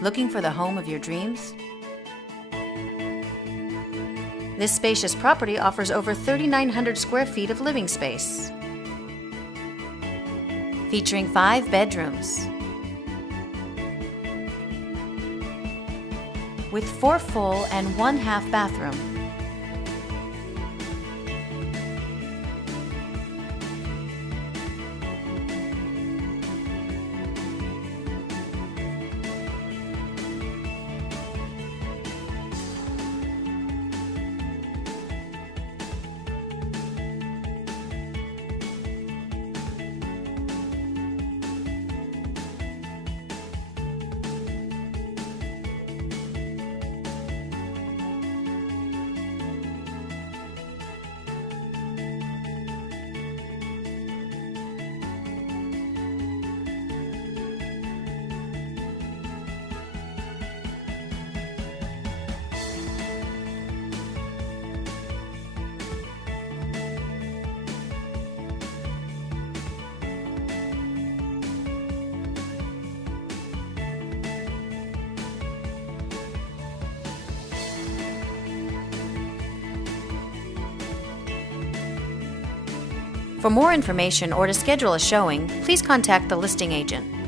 Looking for the home of your dreams? This spacious property offers over 3,900 square feet of living space, featuring 5 bedrooms, with 4 full and 1 half bathroom. For more information or to schedule a showing, please contact the listing agent.